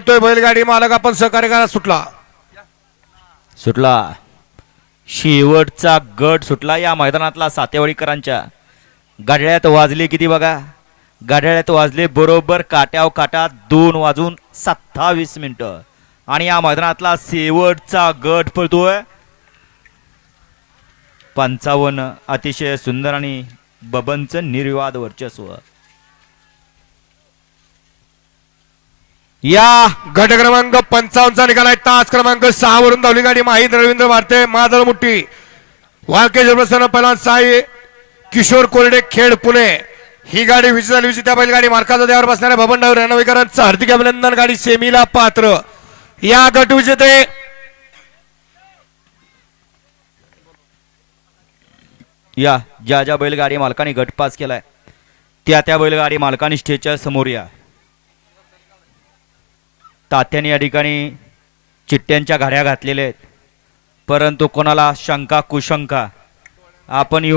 म्हणतोय बैलगाडी मालक आपण सहकार्य करा सुटला. सुटला. शेवटचा गट सुटला या मैदानातला सातेवाडीकरांच्या. गाड्यात वाजले किती बघा? गाड्यात वाजले बरोबर काट्याव काटा दोन वाजून सत्तावीस मिनिटं. आणि या मैदानातला शेवटचा गट पळतोय. पंचावन्न अतिशय सुंदर आणि बबनचं निर्विवाद वर्चस्व. या गट क्रमांक पंचावन्नचा निकाल आहे. तास क्रमांक सहा वरून धावली गाडी माहीत रवींद्र भारते माधव मुठी वाळके प्रसन्न पहिला साई किशोर कोरडे खेड पुणे. ही गाडी विजय झाली विजय त्या बैलगाडी मार्काचा देवावर बसणाऱ्या भवन डावर रणवीकरांचं हार्दिक अभिनंदन. गाडी सेमीला पात्र. या गट विजेते या ज्या ज्या बैलगाडी मालकाने गट पास केलाय त्या त्या बैलगाडी मालकाने स्टेजच्या समोर या. तात्याने या ठिकाणी चिट्ट्यांच्या घड्या घातलेल्या आहेत. परंतु कोणाला शंका कुशंका आपण येऊ